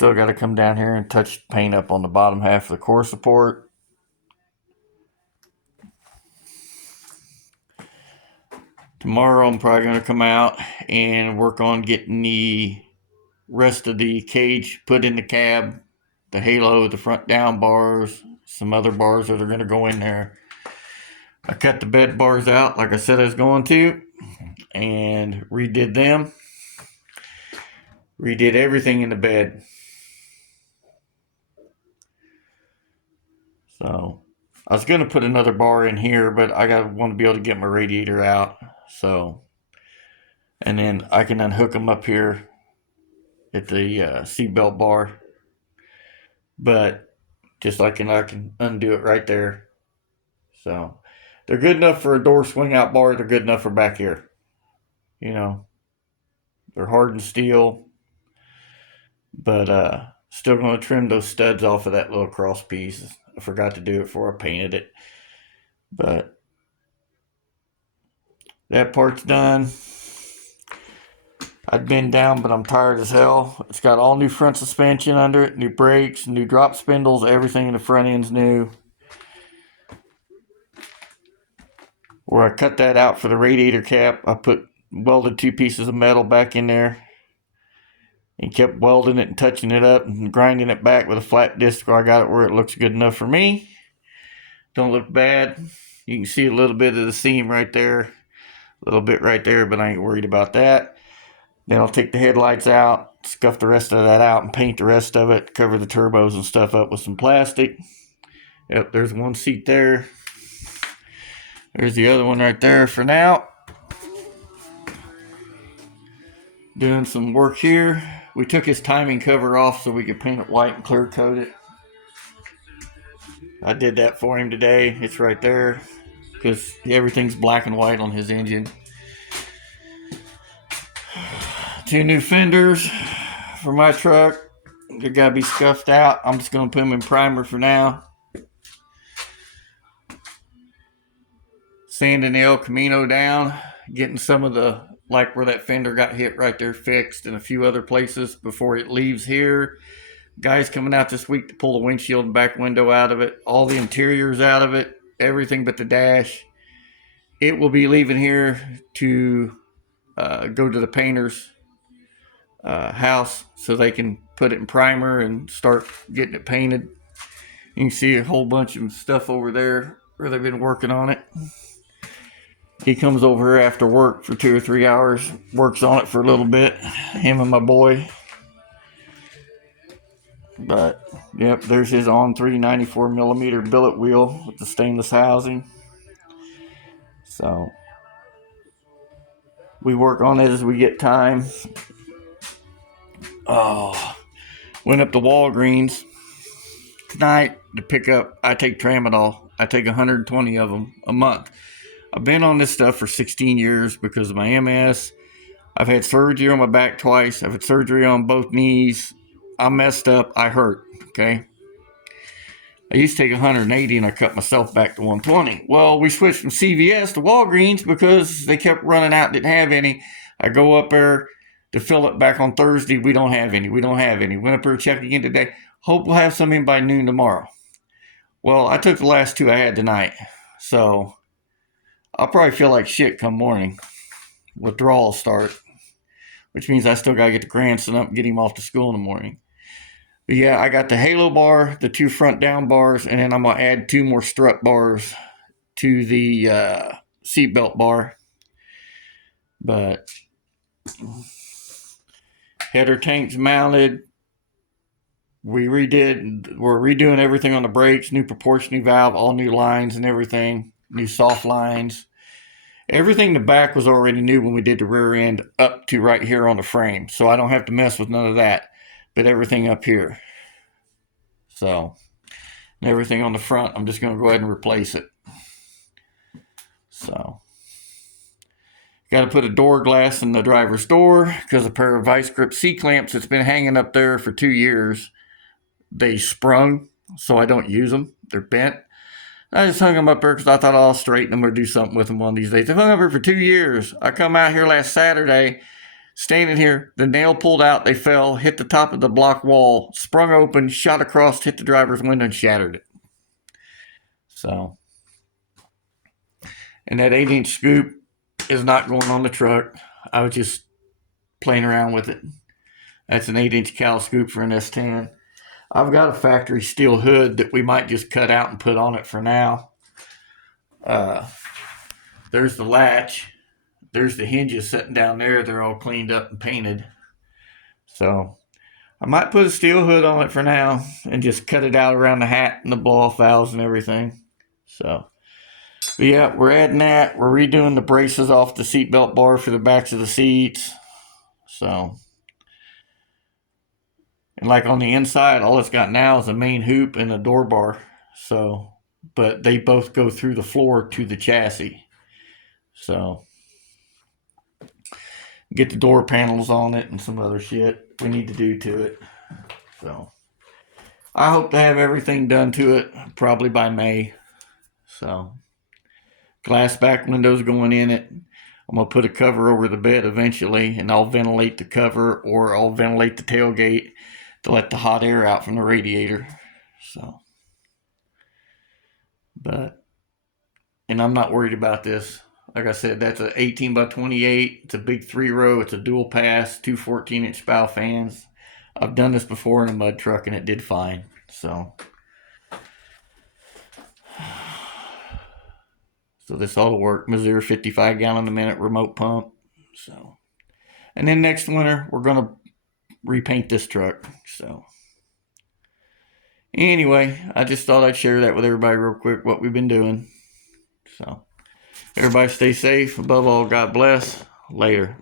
Still got to come down here and touch paint up on the bottom half of the core support. Tomorrow I'm probably going to come out and work on getting the rest of the cage put in the cab, the halo, the front down bars, some other bars that are going to go in there. I cut the bed bars out like I said I was going to and redid them. Redid everything in the bed. So I was going to put another bar in here, but I want to be able to get my radiator out. So, and then I can unhook them up here at the seatbelt bar. But just like I can undo it right there. So they're good enough for a door swing out bar. They're good enough for back here. You know, they're hardened steel, but still going to trim those studs off of that little cross piece. I forgot to do it before I painted it, but that part's done. I've been down, but I'm tired as hell. It's got all new front suspension under it, new brakes, new drop spindles, everything in the front end's new. Where I cut that out for the radiator cap, I welded 2 pieces of metal back in there and kept welding it and touching it up and grinding it back with a flat disc where I got it where it looks good enough for me. Don't look bad. You can see a little bit of the seam right there, a little bit right there, but I ain't worried about that. Then I'll take the headlights out, scuff the rest of that out and paint the rest of it, cover the turbos and stuff up with some plastic. Yep, there's one seat there. There's the other one right there for now. Doing some work here. We took his timing cover off so we could paint it white and clear coat it. I did that for him today. It's right there because everything's black and white on his engine. 2 new fenders for my truck. They gotta be scuffed out. I'm just gonna put them in primer for now. Sanding the elcamino down, getting some of the, like where that fender got hit right there, fixed, and a few other places before it leaves here. Guys coming out this week to pull the windshield and back window out of it, all the interiors out of it, everything but the dash. It will be leaving here to go to the painter's house so they can put it in primer and start getting it painted. You can see a whole bunch of stuff over there where they've been working on it. He comes over here after work for 2 or 3 hours, works on it for a little bit, him and my boy. But, yep, there's his on 394 millimeter billet wheel with the stainless housing. So, we work on it as we get time. Oh, went up to Walgreens tonight to pick up, I take Tramadol. I take 120 of them a month. I've been on this stuff for 16 years because of my MS. I've had surgery on my back twice. I've had surgery on both knees. I'm messed up. I hurt, okay? I used to take 180 and I cut myself back to 120. Well, we switched from CVS to Walgreens because they kept running out, didn't have any. I go up there to fill it back on Thursday. We don't have any. Went up there to check again today. Hope we'll have some in by noon tomorrow. Well, I took the last 2 I had tonight. So I'll probably feel like shit come morning. Withdrawals start, which means I still got to get the grandson up and get him off to school in the morning. But yeah, I got the halo bar, the 2 front down bars, and then I'm going to add 2 more strut bars to the seatbelt bar. But header tanks mounted. We're redoing everything on the brakes, new proportion, new valve, all new lines and everything, new soft lines. Everything in the back was already new when we did the rear end up to right here on the frame. So I don't have to mess with none of that. But everything up here. So, everything on the front, I'm just going to go ahead and replace it. So, got to put a door glass in the driver's door because a pair of vice grip C-clamps that's been hanging up there for 2 years, they sprung, so I don't use them. They're bent. I just hung them up there because I thought I'll straighten them or do something with them one of these days. They've hung up here for 2 years. I come out here last Saturday, Standing here, the nail pulled out, they fell, hit the top of the block wall, sprung open, shot across, hit the driver's window, and shattered it. So, and that 8-inch scoop is not going on the truck. I was just playing around with it. That's an 8-inch cal scoop for an S10. I've got a factory steel hood that we might just cut out and put on it for now. There's the latch. There's the hinges sitting down there. They're all cleaned up and painted. So I might put a steel hood on it for now and just cut it out around the hat and the blow-off valves and everything. So, but yeah, we're adding that. We're redoing the braces off the seatbelt bar for the backs of the seats. So, and like on the inside, all it's got now is a main hoop and a door bar. So, but they both go through the floor to the chassis. So, get the door panels on it and some other shit we need to do to it. So, I hope to have everything done to it probably by May. So, glass back windows going in it. I'm going to put a cover over the bed eventually, and I'll ventilate the cover, or I'll ventilate the tailgate to let the hot air out from the radiator. So, but, and I'm not worried about this. Like I said, that's an 18 by 28. It's a big 3-row. It's a dual pass, 2 14-inch spow fans. I've done this before in a mud truck, and it did fine. So this ought to work. Missouri 55 gallon a minute remote pump. So, and then next winter we're gonna repaint this truck. So anyway, I just thought I'd share that with everybody real quick, what we've been doing. So everybody stay safe. Above all, God bless. Later.